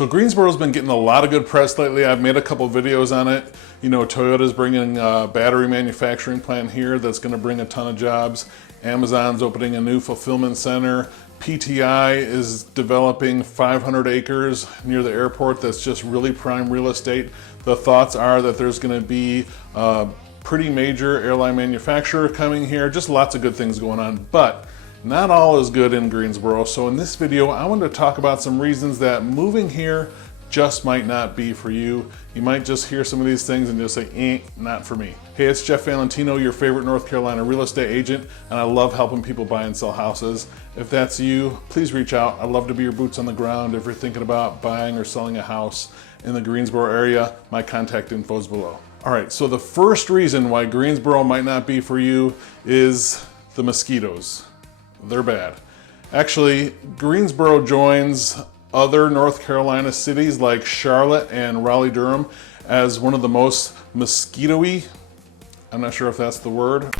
So Greensboro's been getting a lot of good press lately. I've made a couple videos on it. You know, Toyota's bringing a battery manufacturing plant here that's going to bring a ton of jobs. Amazon's opening a new fulfillment center. PTI is developing 500 acres near the airport that's just really prime real estate. The thoughts are that there's going to be a pretty major airline manufacturer coming here. Just lots of good things going on, but not all is good in Greensboro. So in this video, I wanted to talk about some reasons that moving here just might not be for you. You might just hear some of these things and just say, not for me. Hey, it's Jeff Valentino, your favorite North Carolina real estate agent, and I love helping people buy and sell houses. If that's you, please reach out. I'd love to be your boots on the ground if you're thinking about buying or selling a house in the Greensboro area. My contact info is below. All right, so the first reason why Greensboro might not be for you is the mosquitoes. They're bad. Actually, Greensboro joins other North Carolina cities like Charlotte and Raleigh-Durham as one of the most mosquito-y, I'm not sure if that's the word.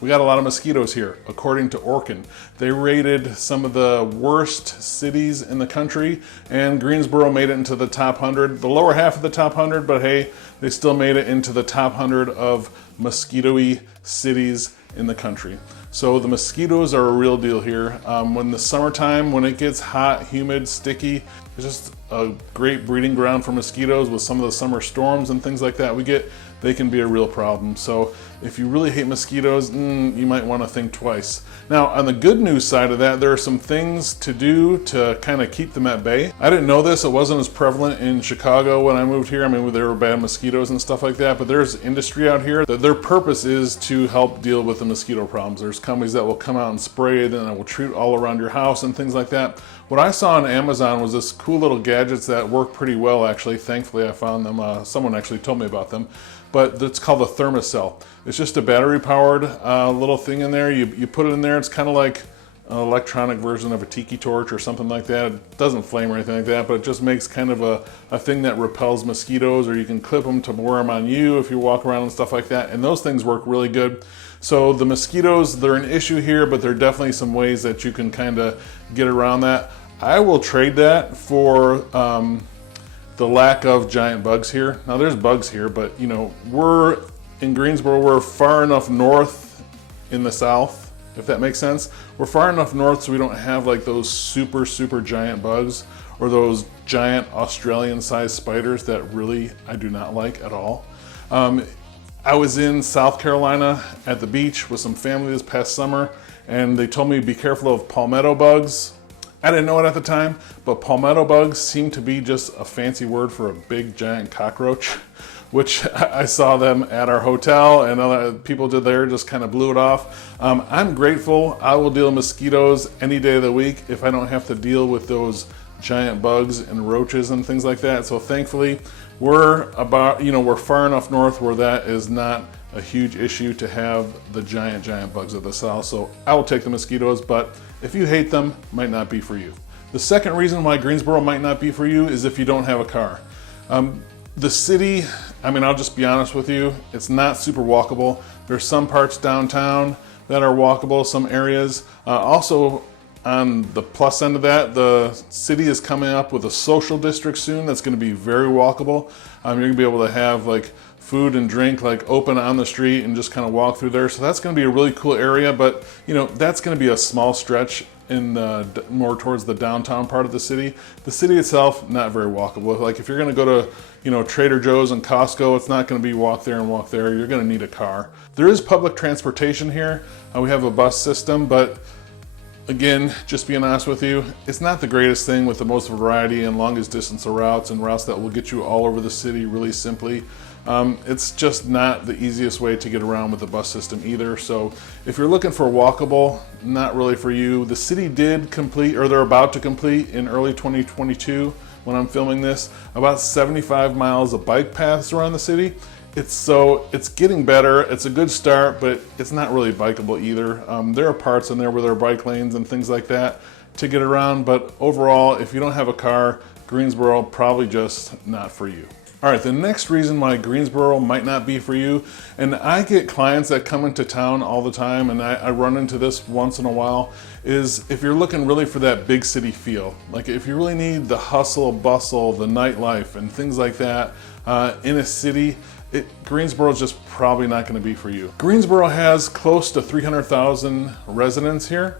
We got a lot of mosquitoes here, according to Orkin. They rated some of the worst cities in the country, and Greensboro made it into the top 100, the lower half of the top 100, but hey, they still made it into the top 100 of mosquito-y cities in the country. So the mosquitoes are a real deal here. When the summertime, when it gets hot, humid, sticky, it's just a great breeding ground for mosquitoes. With some of the summer storms and things like that we get, they can be a real problem. So if you really hate mosquitoes, you might want to think twice. Now, on the good news side of that, there are some things to do to kind of keep them at bay. I didn't know this. It wasn't as prevalent in Chicago when I moved here. I mean, there were bad mosquitoes and stuff like that, but there's industry out here that their purpose is to help deal with the mosquito problems. There's companies that will come out and spray it and it will treat all around your house and things like that. What I saw on Amazon was this cool little gadgets that work pretty well, actually. Thankfully, I found them. Someone actually told me about them. But it's called a thermocell. It's just a battery-powered little thing in there. You put it in there. It's kind of like an electronic version of a tiki torch or something like that. It doesn't flame or anything like that, but it just makes kind of a thing that repels mosquitoes, or you can clip them to wear them on you if you walk around and stuff like that. And those things work really good. So the mosquitoes, they're an issue here, but there are definitely some ways that you can kind of get around that. I will trade that for the lack of giant bugs here. Now there's bugs here, but you know, we're in Greensboro, we're far enough north in the south, if that makes sense. We're far enough north so we don't have like those super giant bugs or those giant Australian sized spiders that really I do not like at all. I was in South Carolina at the beach with some family this past summer, and they told me be careful of palmetto bugs. I didn't know it at the time, but palmetto bugs seem to be just a fancy word for a big giant cockroach, which I saw them at our hotel, and other people there just kind of blew it off. I'm grateful. I will deal with mosquitoes any day of the week if I don't have to deal with those giant bugs and roaches and things like that. So thankfully, we're far enough north where that is not a huge issue to have the giant bugs of the south. So I will take the mosquitoes, but if you hate them, might not be for you. The second reason why Greensboro might not be for you is if you don't have a car. The city, I mean, I'll just be honest with you, it's not super walkable. There's some parts downtown that are walkable, some areas. Also, on the plus end of that, the city is coming up with a social district soon that's going to be very walkable. You're going to be able to have like food and drink like open on the street and just kind of walk through there. So that's going to be a really cool area, but you know, that's going to be a small stretch in more towards the downtown part of the city. The city itself, not very walkable. Like if you're going to go to, you know, Trader Joe's and Costco, it's not going to be walk there and walk there. You're going to need a car. There is public transportation here. We have a bus system, but again, just being honest with you, it's not the greatest thing with the most variety and longest distance routes and routes that will get you all over the city really simply. It's just not the easiest way to get around with the bus system either. So if you're looking for walkable, not really for you. The city did complete, or they're about to complete in early 2022 when I'm filming this, about 75 miles of bike paths around the city. It's getting better. It's a good start, but it's not really bikeable either. There are parts in there where there are bike lanes and things like that to get around, but overall, if you don't have a car, Greensboro probably just not for you. All right, the next reason why Greensboro might not be for you, and I get clients that come into town all the time, and I run into this once in a while, is if you're looking really for that big city feel. Like if you really need the hustle, bustle, the nightlife, and things like that in a city, Greensboro is just probably not going to be for you. Greensboro has close to 300,000 residents here.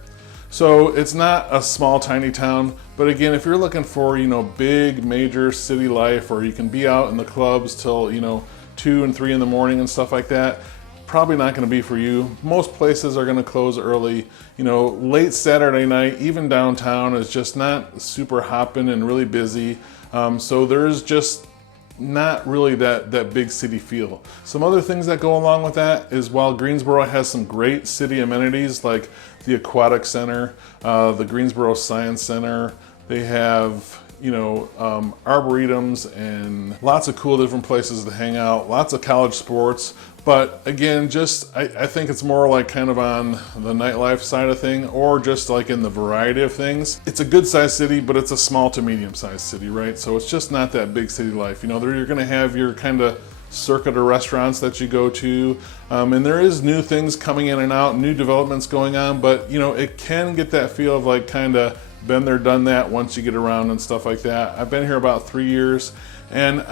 So it's not a small, tiny town, but again, if you're looking for, big, major city life, or you can be out in the clubs till, 2 and 3 in the morning and stuff like that, probably not gonna be for you. Most places are gonna close early. Late Saturday night, even downtown is just not super hopping and really busy. So there's just not really that big city feel. Some other things that go along with that is while Greensboro has some great city amenities like the Aquatic Center, the Greensboro Science Center, they have arboretums and lots of cool different places to hang out, lots of college sports. But again, I think it's more like kind of on the nightlife side of thing, or just like in the variety of things. It's a good sized city, but it's a small to medium sized city, right? So it's just not that big city life. You're gonna have your kind of circuit of restaurants that you go to, and there is new things coming in and out, new developments going on, but it can get that feel of like kind of been there, done that once you get around and stuff like that. I've been here about 3 years, and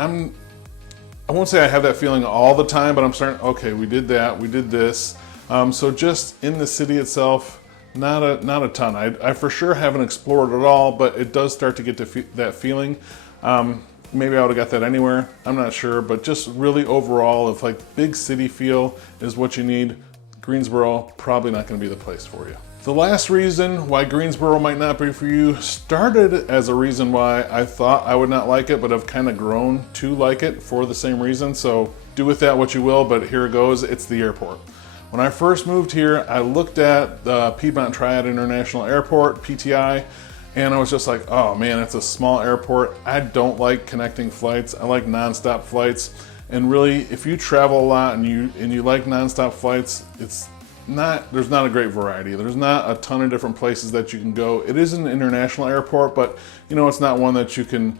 I won't say I have that feeling all the time, but I'm starting, okay, we did that, we did this. So just in the city itself, not a ton. I for sure haven't explored it all, but it does start to get to that feeling. Maybe I would have got that anywhere, I'm not sure, but just really overall, if like big city feel is what you need, Greensboro probably not gonna be the place for you. The last reason why Greensboro might not be for you started as a reason why I thought I would not like it, but I've kind of grown to like it for the same reason. So do with that what you will, but here it goes, it's the airport. When I first moved here, I looked at the Piedmont Triad International Airport, PTI, and I was just like, oh man, it's a small airport. I don't like connecting flights. I like nonstop flights. And really, if you travel a lot and you like nonstop flights, there's not a great variety. There's not a ton of different places that you can go. It is an international airport, but it's not one that you can,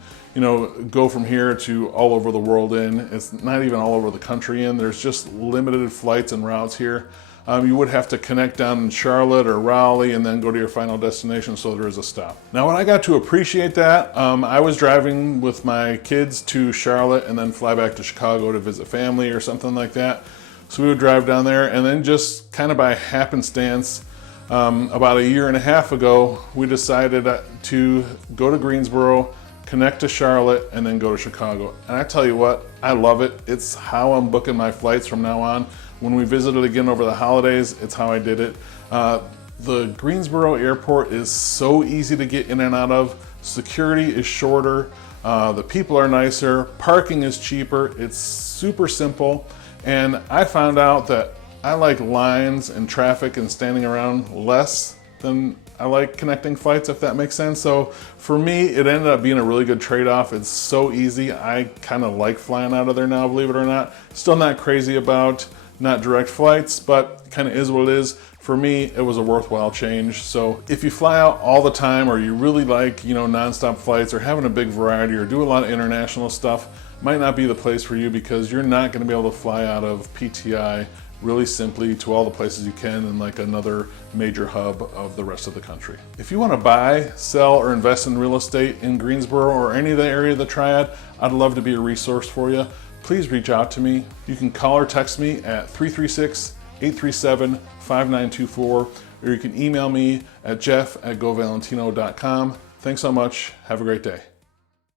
go from here to all over the world in. It's not even all over the country in. There's just limited flights and routes here. You would have to connect down in Charlotte or Raleigh and then go to your final destination, so there is a stop. Now, when I got to appreciate that, I was driving with my kids to Charlotte and then fly back to Chicago to visit family or something like that. So we would drive down there, and then just kind of by happenstance, about a year and a half ago, we decided to go to Greensboro, connect to Charlotte, and then go to Chicago. And I tell you what, I love it. It's how I'm booking my flights from now on. When we visited again over the holidays, it's how I did it. The Greensboro Airport is so easy to get in and out of. Security is shorter. The people are nicer. Parking is cheaper. It's super simple. And I found out that I like lines and traffic and standing around less than I like connecting flights, if that makes sense. So for me, it ended up being a really good trade-off. It's so easy. I kind of like flying out of there now, believe it or not. Still not crazy about not direct flights, but kind of is what it is. For me, it was a worthwhile change. So if you fly out all the time, or you really like, nonstop flights, or having a big variety, or do a lot of international stuff, might not be the place for you, because you're not going to be able to fly out of PTI really simply to all the places you can in like another major hub of the rest of the country. If you want to buy, sell, or invest in real estate in Greensboro or any of the area of the Triad, I'd love to be a resource for you. Please reach out to me. You can call or text me at 336-837-5924, or you can email me at jeff@govalentino.com. Thanks so much. Have a great day.